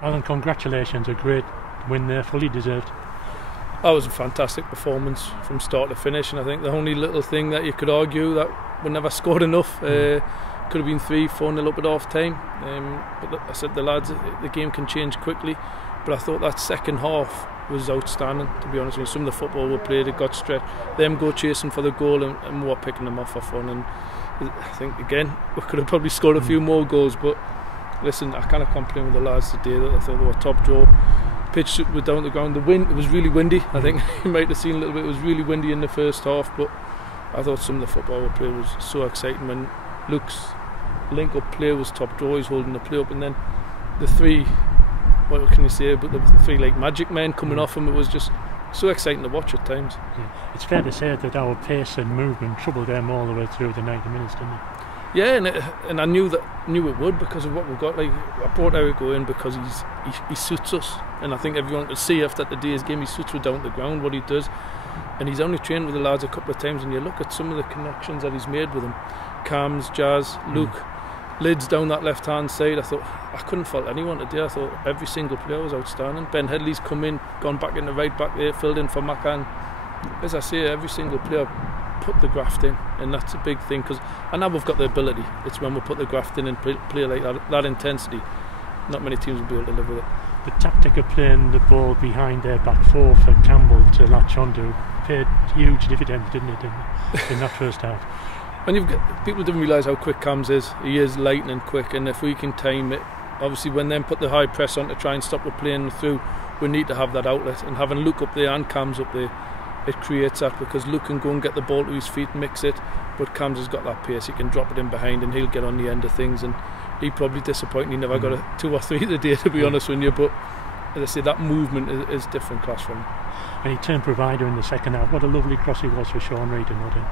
Alan, congratulations, a great win there, fully deserved. That was a fantastic performance from start to finish, and I think the only little thing that you could argue that we never scored enough. Could have been 3-4-0 up at half time, but like I said, the lads, the game can change quickly, but I thought that second half was outstanding, to be honest with you. Some of the football we played, it got stretched, them go chasing for the goal and we were picking them off for fun, and I think again we could have probably scored a few more goals, but listen, I cannot complain with the lads today. That I thought they were top draw. Pitch was down the ground. The wind, it was really windy. I think you might have seen a little bit. It was really windy in the first half, but I thought some of the football we played was so exciting. When Luke's link-up play was top draw, he's holding the play up, and then the three, what can you say? But the three like magic men coming off him, it was just so exciting to watch at times. Yeah. It's fair to say that our pace and movement troubled them all the way through the 90 minutes, didn't it? Yeah, and I knew it would because of what we've got. Like, I brought Eric in because he suits us, and I think everyone could see after today's game he suits us down to the ground what he does, and he's only trained with the lads a couple of times, and you look at some of the connections that he's made with them, Cams, Jazz, Luke, Lids down that left hand side. I thought I couldn't fault anyone today. I thought every single player was outstanding. Ben Headley's come in, gone back in the right back there, filled in for Macan. As I say, every single player put the graft in, and that's a big thing, because I know we've got the ability. It's when we put the graft in and play like that intensity, not many teams will be able to live with it. The tactic of playing the ball behind their back four for Campbell to latch onto paid huge dividends, didn't it, in that first half? And people didn't realise how quick Cams is. He is lightning quick, and if we can time it, obviously when them put the high press on to try and stop the playing through, we need to have that outlet, and having Luke up there and Cams up there, it creates that, because Luke can go and get the ball to his feet, mix it, but Cams has got that pace. He can drop it in behind and he'll get on the end of things, and he probably disappointed. He never got a 2 or 3 today, to be honest with you, but as I say, that movement is different class from him. And he turned provider in the second half. What a lovely cross he was for Sean Reid and Odin.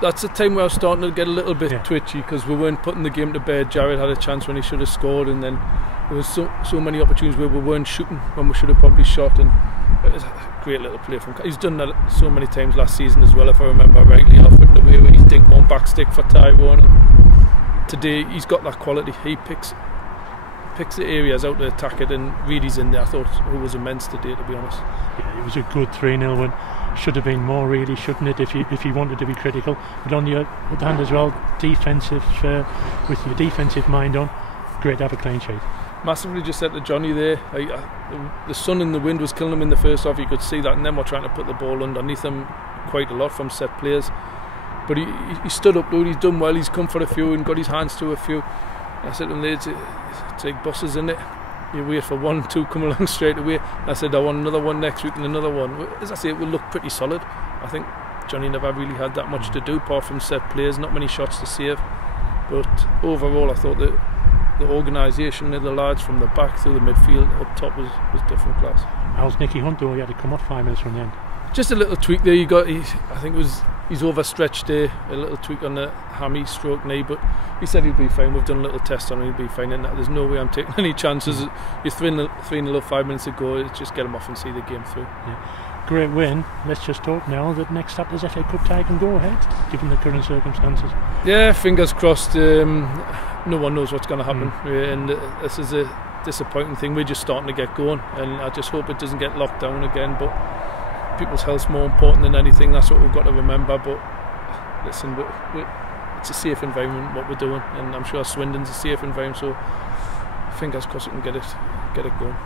That's the time where I was starting to get a little bit twitchy, because we weren't putting the game to bed. Jared had a chance when he should have scored, and then there was so many opportunities where we weren't shooting when we should have probably shot, and it was a great little play from. He's done that so many times last season as well, if I remember rightly, off it in the way where he's dinked one back stick for Tyrone, and today he's got that quality. He picks the areas out to attack it, and Reedy's in there. I thought it was immense today, to be honest. Yeah, it was a good 3-0 win. Should have been more, really, shouldn't it, if you wanted to be critical. But on the other hand as well, defensive, with your defensive mind on, great to have a clean sheet. Massively. Just said to Johnny there, the sun and the wind was killing him in the first half, you could see that, and then we're trying to put the ball underneath him quite a lot from set players. But he stood up, dude. He's done well. He's come for a few and got his hands to a few. I said to him, it's like buses, in it. You wait for 1, 2 come along straight away. And I said, I want another one next week and another one. As I say, it will look pretty solid. I think Johnny never really had that much to do apart from set players, not many shots to save. But overall, I thought that the organisation of the lads from the back through the midfield up top was different class. How's Nicky Hunt though? He had to come off 5 minutes from the end. Just a little tweak there. I think he's overstretched there. A little tweak on the hammy stroke knee, but he said he'll be fine. We've done a little test on him. He'll be fine. And there's no way I'm taking any chances. You're 3-0 5 minutes ago. It's just get him off and see the game through. Yeah. Great win. Let's just hope now that next up is FA Cup tie can go ahead, given the current circumstances. Yeah, fingers crossed. No one knows what's going to happen, and this is a disappointing thing. We're just starting to get going, and I just hope it doesn't get locked down again. But people's health's more important than anything. That's what we've got to remember. But listen, it's a safe environment what we're doing, and I'm sure Swindon's a safe environment. So fingers crossed we can get it going.